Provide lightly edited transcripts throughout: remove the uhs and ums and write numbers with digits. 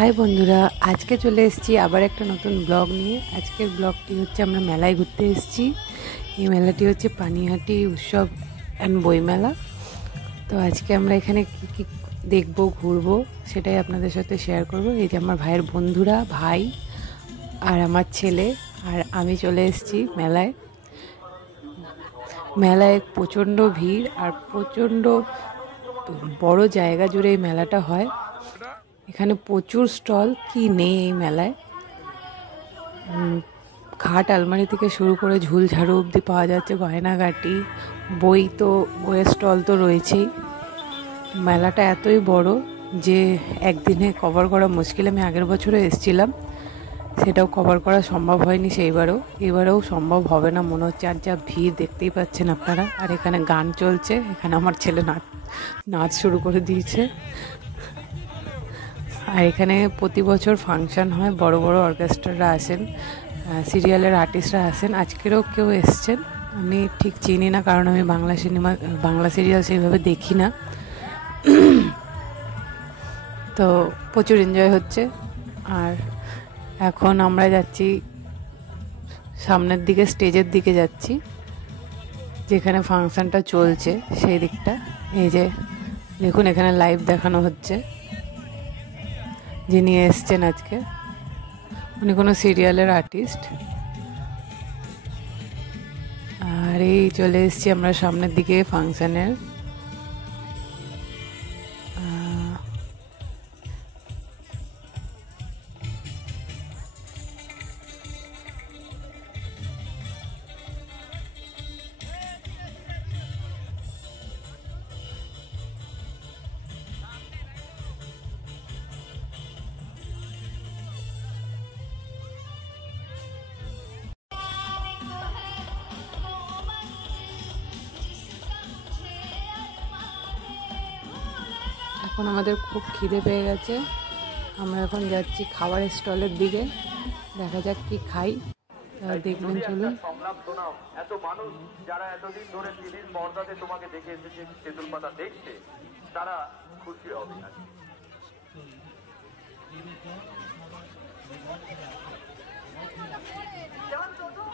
High বন্ধুরা, আজকে চলে এসেছি আবার একটা নতুন ব্লগ নিয়ে। আজকের ব্লগটি হচ্ছে আমরা মেলায় ঘুরতে এসেছি। এই মেলাটি হচ্ছে পানিহাটি উৎসব অ্যান্ড বইমেলা। তো আজকে আমরা এখানে কি কি দেখবো, ঘুরবো, সেটাই আপনাদের সাথে শেয়ার করব। এই যে আমার ভাইয়ের বন্ধুরা, ভাই আর আমার ছেলে আর আমি চলে এসেছি মেলায়। মেলায় প্রচণ্ড ভিড় আর প্রচণ্ড বড় জায়গা জুড়ে এই মেলাটা হয়। এখানে প্রচুর স্টল, কি নেই এই মেলায়। খাট আলমারি থেকে শুরু করে ঝুলঝাড়ু অবধি পাওয়া যাচ্ছে, গয়নাগাটি, বইয়ের স্টল তো রয়েছেই। মেলাটা এতই বড় যে একদিনে কভার করা মুশকিল। আমি আগের বছরও এসেছিলাম, সেটাও কভার করা সম্ভব হয়নি এবারেও সম্ভব হবে না মনে হচ্ছে। আর যা ভিড় দেখতেই পাচ্ছেন আপনারা। আর এখানে গান চলছে, এখানে আমার ছেলে নাচ শুরু করে দিয়েছে। আর এখানে প্রতি বছর ফাংশন হয়, বড় বড় অর্কেস্ট্রারা আসেন, সিরিয়ালের আর্টিস্টরা আসেন। আজকেরও কেউ এসছেন, আমি ঠিক চিনি না, কারণ আমি বাংলা সিরিয়াল সেইভাবে দেখি না। তো প্রচুর এনজয় হচ্ছে। আর এখন আমরা যাচ্ছি সামনের দিকে, স্টেজের দিকে যাচ্ছি, যেখানে ফাংশনটা চলছে সেই দিকটা। এই যে দেখুন, এখানে লাইভ দেখানো হচ্ছে। যিনি এসছেন আজকে, উনি কোনো সিরিয়ালের আর্টিস্ট। আর এই চলে এসেছি আমরা সামনের দিকে ফাংশনের। এখন আমাদের খুব খিদে পেয়ে গেছে, আমরা এখন যাচ্ছি খাবারের স্টলের দিকে। দেখা যাক কি খাই, দেখবেন চলুন। এত মানুষ যারা এতদিন ধরে টিভির পর্দাতে তোমাকে দেখে এসেছে, তেঁতুল পাতা দেখছে, তারা খুশি হবে। যেমন প্রথম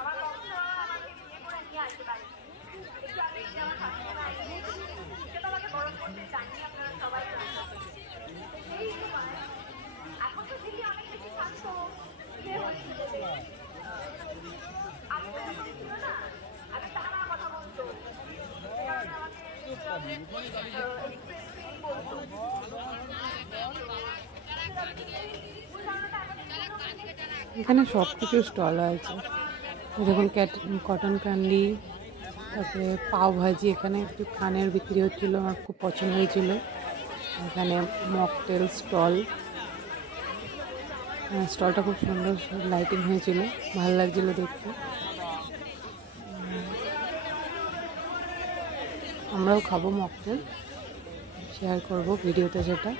আমার বন্ধুরা আমাকে বিয়ে করে নিয়ে আসতে পারে, একটু আগে আমার সেটা আমাকে বরফ করতে চাননি, আপনারা সবাই সেই সময়। এখন তো দিদি অনেক বেশি শান্ত, আগে তো এরকম ছিল না, আগে টানা কথা বলতো, এখানে সব কিছু স্টল আছে। দেখুন কটন ক্যান্ডি, তারপরে পাও ভাজি, এখানে একটু খানের বিক্রি হচ্ছিল, আমার খুব পছন্দ হয়েছিল। এখানে মকটেল স্টলটা খুব সুন্দর লাইটিং হয়েছিল, ভালো লাগছিল দেখতে। আমরাও খাবো মকটেল, শেয়ার করব ভিডিওতে সেটা।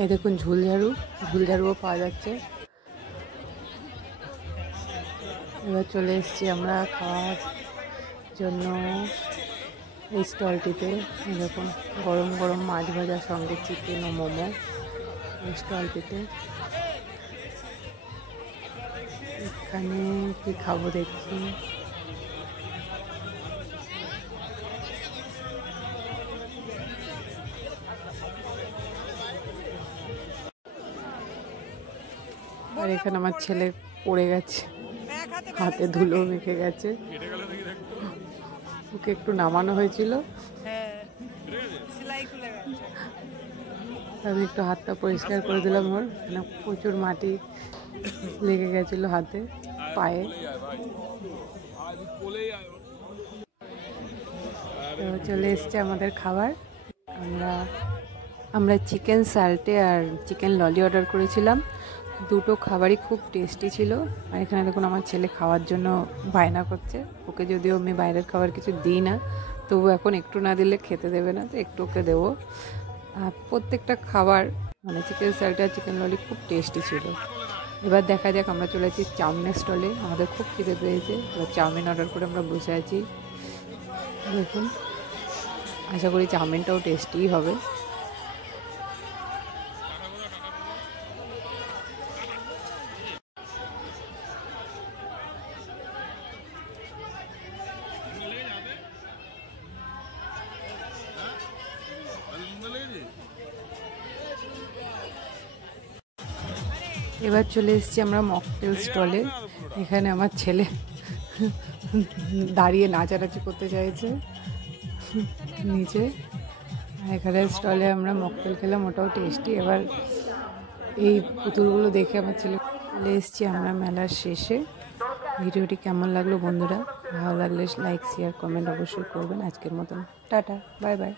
এই দেখুন ঝুলঝাড়ুও পাওয়া যাচ্ছে। এবার চলে এসেছি আমরা খাওয়ার জন্য এই স্টলটিতে। এরকম গরম গরম মাছ ভাজার সঙ্গে চিকেন ও মোমো এই স্টলটিতে। এখানে কি খাবো দেখছি। আর এখানে আমার ছেলে পড়ে গেছে, হাতে ধুলো মেখে গেছে, ওকে একটু নামানো হয়েছিল, আমি একটু হাতটা পরিষ্কার করে দিলাম। ওর এখানে প্রচুর মাটি লেগে গেছিল হাতে পায়ে। তো চলে এসছে আমাদের খাবার। আমরা চিকেন সাল্টে আর চিকেন ললি অর্ডার করেছিলাম। দুটো খাবারই খুব টেস্টি ছিল। আর এখানে দেখুন আমার ছেলে খাওয়ার জন্য বায়না করছে। ওকে যদিও আমি বাইরের খাবার কিছু দিই না, তবু এখন একটু না দিলে খেতে দেবে না, তো একটু ওকে দেবো। আর প্রত্যেকটা খাবার মানে চিকেন সাল্টে আর চিকেন ললি খুব টেস্টি ছিল। এবার দেখা যাক, আমরা চলে যাচ্ছি চাউমিনের স্টলে। আমাদের খুব খিদে পেয়েছে, এবার চাউমিন অর্ডার করে আমরা বসে আছি। দেখুন আশা করি চাউমিনটাও টেস্টিই হবে। এবার চলে এসেছি আমরা মকটেল স্টলে। এখানে আমার ছেলে দাঁড়িয়ে নাচানাচি করতে চাইছে নিচে। এখানে স্টলে আমরা মকটেল খেলাম, ওটাও টেস্টি। এবার এই পুতুলগুলো দেখে আমার ছেলে চলে এসেছি আমরা মেলার শেষে। ভিডিওটি কেমন লাগলো বন্ধুরা? ভালো লাগলে লাইক শেয়ার কমেন্ট অবশ্যই করবেন। আজকের মতন টাটা, বাই বাই।